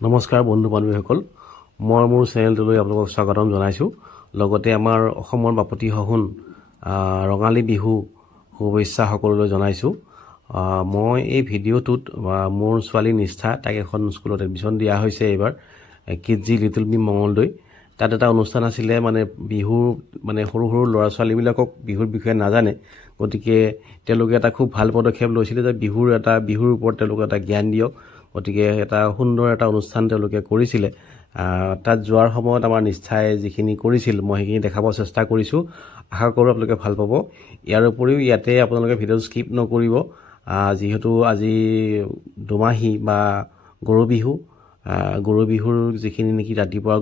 নমস্কাৰ বন্ধু বান্ধৱীসকল মই মোৰ চেনেলটোলৈ আপোনালোকক স্বাগতম জনাইছো লগতে আমাৰ অসমৰ বাপতি হহুন ৰঙালী বিহু শুভেচ্ছা সকলোলৈ জনাইছো মই এই ভিডিঅ'টোত মোৰ ছোৱালী নিষ্ঠা তাক এখন স্কুলত এডমিশ্যন দিয়া হৈছে এবাৰ কিডজি লিটল বি মঙলদৈ তাত এটা অনুষ্ঠান আছিল মানে বিহু মানে সৰু সৰু ল'ৰা ছোৱালীবিলাকক বিহুৰ বিষয়ে নাজানে গতিকে তেওঁলোকে এটা খুব ভাল পদক্ষেপ লৈছিল যে বিহুৰ ওপৰত তেওঁলোকে এটা জ্ঞান দিয়ক গতিকে এটা সুন্দৰ এটা অনুষ্ঠান তেওঁলোকে কৰিছিল তাত যোৱাৰ সময়ত আমাৰ নিষ্ঠাই যিখিনি কৰিছিল মই সেইখিনি দেখাব চেষ্টা কৰিছো আশা কৰো আপোনালোকে ভাল পাব ইয়াৰ উপৰিও ইয়াতে আপোনালোকে ভিডিঅ স্কিপ নকৰিব যিহেতু আজি দুমাহী বা গৰু বিহুৰ যিখিনি নেকি ৰাতিপুৱা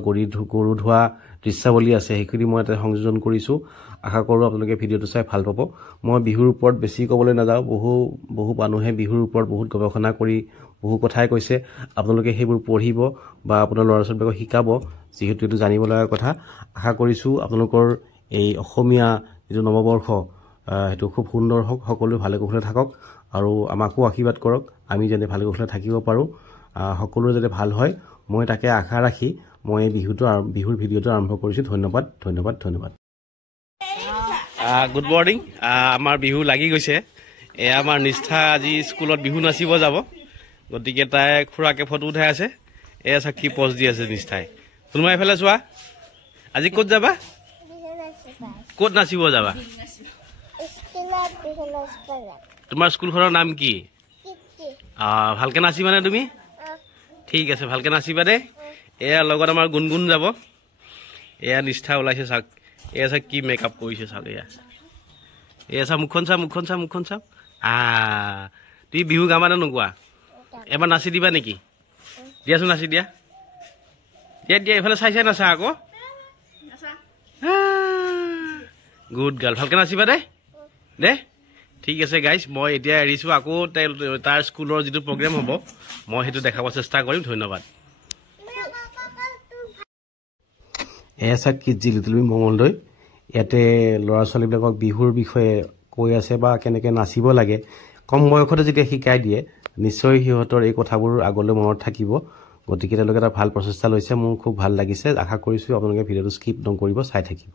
গৰু ধোৱা দৃশ্যাৱলী আছে সেইখিনি মই এটা সংযোজন কৰিছো আশা কৰো আপোনালোকে ভিডিঅটো চাই ভাল পাব মই বিহুৰ ওপৰত বেছি ক'বলৈ নাযাওঁ বহু মানুহে বিহুৰ ওপৰত বহুত গৱেষণা কৰি বহু কথাই কৈছে আপোনালোকে সেইবোৰ পঢ়িব বা আপোনাৰ ল'ৰা ছোৱালীক শিকাব যিহেতু এটো জানিব লগা কথা আশা কৰিছো আপোনালোকৰ এই অসমীয়া যেটো নৱবৰ্ষ হেতু খুব সুন্দৰ হওক সকলো ভালে কুশলে থাকক আৰু আমাকো আশীৰ্বাদ কৰক আমি যেনে ভালে কুশলে থাকিব পাৰো সকলো যেনে ভাল হয় মই তাকে আশা ৰাখি মই বিহুৰ ভিডিঅটো আৰম্ভ কৰিছো ধন্যবাদ গুড মৰ্নিং আমাৰ বিহু লাগি গৈছে এ আমাৰ নিষ্ঠা আজি স্কুলত বিহু নাচিব যাব গতিকে তাই খুৰাকে ফটো উঠাই আছে এ সাক্ষী পোজ দি আছে নিষ্ঠাই তুমি এফালে চোৱা আজি ক'ত যাবা ক'ত নাচিব যাবা তোমাৰ স্কুলখনৰ নাম কি ভালকে নাচিবা নে তুমি ঠিক আছে ভালকে নাচিবা দে এয়া লগত আমাৰ গুণগুণ যাব এয়া নিষ্ঠা ওলাইছে চাক এয়া চাক কি মেকআপ কৰিছে চাক এয়া চা মুখখন চা তুমি বিহু গাবা নে নোগোৱা এবাৰ নাচি দিবা নেকি দিয়াচোন নাচি দিয়া এইফালে চাইছে নাচা আকৌ গুড গাৰ্ল ভালকে নাচিবা দে ঠিক আছে গাইজ মই এতিয়া এৰিছো আকৌ তাৰ স্কুলৰ যিটো প্ৰগ্ৰেম হ'ব মই সেইটো দেখাব চেষ্টা কৰিম ধন্যবাদ এছা কিডজি লিটল বি মঙলদৈ ইয়াতে ল'ৰা ছোৱালীবিলাকক বিহুৰ বিষয়ে কৈ আছে বা কেনেকৈ নাচিব লাগে কম বয়সতে যেতিয়া শিকাই দিয়ে নিশ্চয় সিহঁতৰ এই কথাবোৰ আগলৈ মনত থাকিব গতিকে তেওঁলোকে এটা ভাল প্ৰচেষ্টা লৈছে মোৰ খুব ভাল লাগিছে আশা কৰিছো আপোনালোকে ভিডিঅটো স্কিপ নকৰিব চাই থাকিব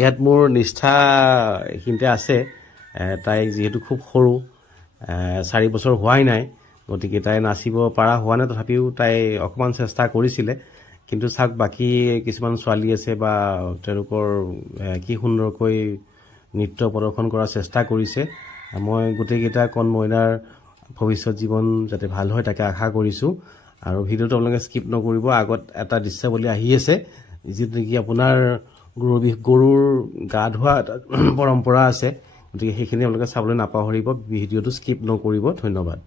ইয়াত মোৰ নিষ্ঠা এইখিনিতে আছে তাই যেহেতু খুব সৰু 4 বছৰ হোৱাই নাই গতিকে তাই নাচিব পৰা হোৱা নাই, তথাপিও তাই অকণমান চেষ্টা কৰিছিলে। কিন্তু চাওক বাকী কিছুমান ছোৱালী আছে বা তেওঁলোকৰ কি সুন্দৰকৈ নৃত্য প্ৰদৰ্শন কৰাৰ চেষ্টা কৰিছে। মই গোটেইকেইটা কণমইনাৰ ভৱিষ্যত জীৱন যাতে ভাল হয় তাকে আশা কৰিছোঁ। আৰু ভিডিঅ'টো আপোনালোকে স্কিপ নকৰিব। আগত এটা দৃশ্যাৱলী আহি আছে, যিটো নেকি আপোনাৰ গৰুৰ গা ধোৱা এটা পৰম্পৰা আছে। গতিকে সেইখিনি আপোনালোকে চাবলৈ নাপাহৰিব, ভিডিঅ'টো স্কিপ নকৰিব। ধন্যবাদ।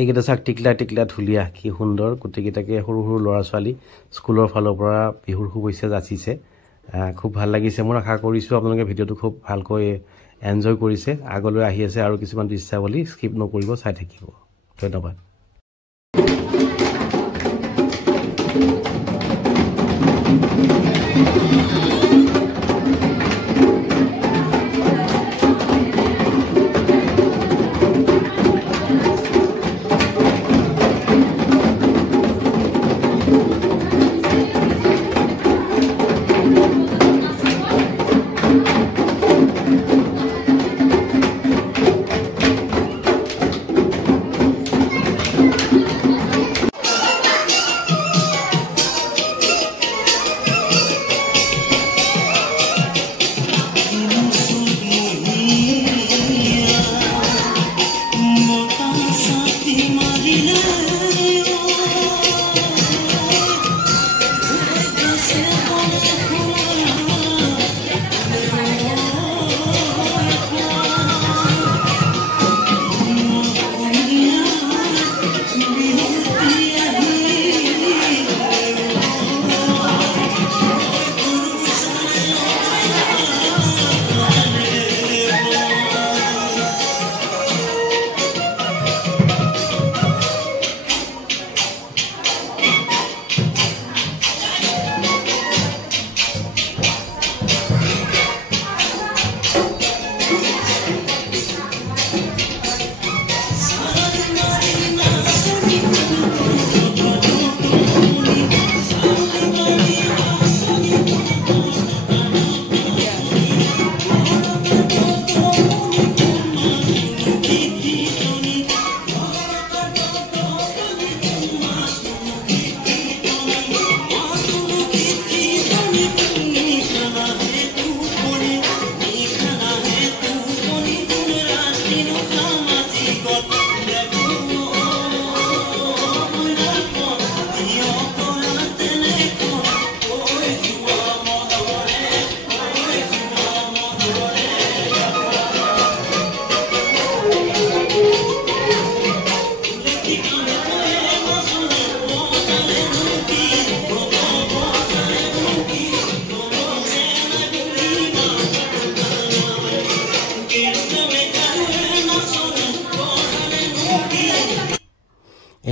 এইকেইটা চাওক টিকলা টিকলা ঢুলীয়া, কি সুন্দৰ। গোটেইকেইটাকে সৰু সৰু ল'ৰা ছোৱালী স্কুলৰ ফালৰ পৰা বিহুৰ শুভেচ্ছা যাচিছে। খুব ভাল লাগিছে। মই আশা কৰিছোঁ আপোনালোকে ভিডিঅ'টো খুব ভালকৈ এনজয় কৰিছে। আগলৈ আহি আছে আৰু কিছুমান দৃশ্যাৱলী, স্কিপ নকৰিব, চাই থাকিব। ধন্যবাদ।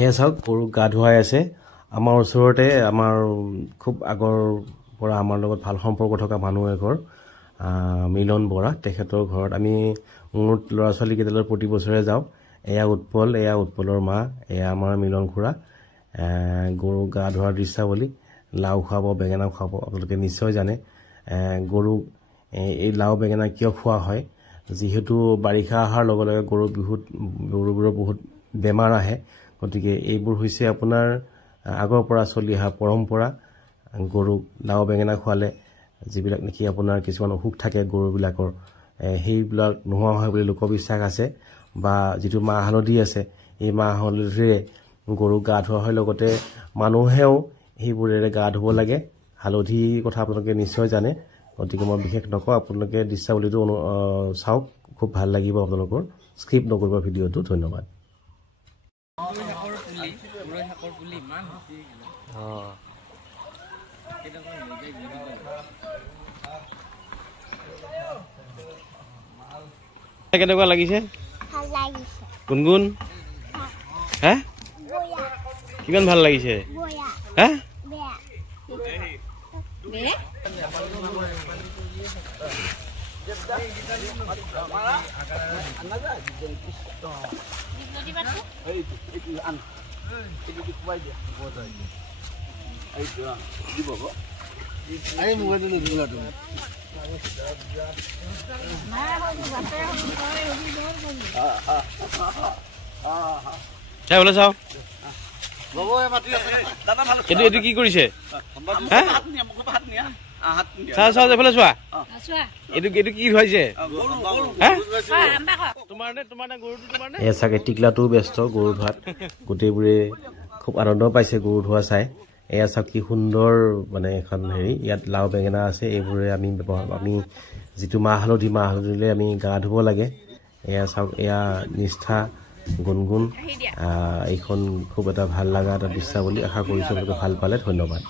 এয়া চাওক গৰুক গা ধুৱাই আছে। আমাৰ ওচৰতে আমাৰ খুব আগৰ পৰা আমাৰ লগত ভাল সম্পৰ্ক থকা মানুহ এঘৰ মিলন বৰা, তেখেতৰ ঘৰত আমি মোৰ ল'ৰা ছোৱালীকেইটালৈ প্ৰতি বছৰে যাওঁ। এয়া উৎপল, এয়া উৎপলৰ মা, এয়া আমাৰ মিলন খুৰা। গৰুক গা ধোৱাৰ দৃশ্যাৱলী। লাও খুৱাব, বেঙেনা খুৱাব। আপোনালোকে নিশ্চয় জানে গৰুক এই লাও বেঙেনা কিয় খোৱা হয়। যিহেতু বাৰিষা অহাৰ লগে লগে গৰুবোৰৰ বহুত বেমাৰ আহে, গতিকে এইবোৰ হৈছে আপোনাৰ আগৰ পৰা চলি অহা পৰম্পৰা। গৰুক লাও বেঙেনা খোৱালে যিবিলাক নেকি আপোনাৰ কিছুমান অসুখ থাকে গৰুবিলাকৰ, সেইবিলাক নোহোৱা হয় বুলি লোকবিশ্বাস আছে। বা যিটো মাহ হালধি আছে, এই মাহ হালধিৰে গৰুক গা ধোৱা হয়। লগতে মানুহেও সেইবোৰেৰে গা ধুব লাগে। হালধি কথা আপোনালোকে নিশ্চয় জানে, গতিকে মই বিশেষ নকওঁ। আপোনালোকে দৃশ্যাৱলীটো চাওক, খুব ভাল লাগিব আপোনালোকৰ। স্কিপ নকৰিব ভিডিঅ'টো। ধন্যবাদ। কেনেকুৱা লাগিছে গুণগুণ? হা, কিমান ভাল লাগিছে? হা, বোলে চাও এইটো কি কৰিছে? চাও এইফালে চোৱা, এইটো কি ধুৱাইছে? এয়া চাগে টিকলাটোও ব্যস্ত গৰু ধোৱাত। গোটেইবোৰে খুব আনন্দ পাইছে গৰু ধোৱা চাই। এয়া চাওক কি সুন্দৰ মানে এখন হেৰি। ইয়াত লাও বেঙেনা আছে, এইবোৰে আমি যিটো মাহ হালধিলে আমি গা ধুব লাগে। এয়া চাওক, এয়া নিষ্ঠা, গুণগুণ। এইখন খুব এটা ভাল লগা এটা দৃশ্যাৱলী। আশা কৰিছোঁ আপোনালোকে ভাল পালে। ধন্যবাদ।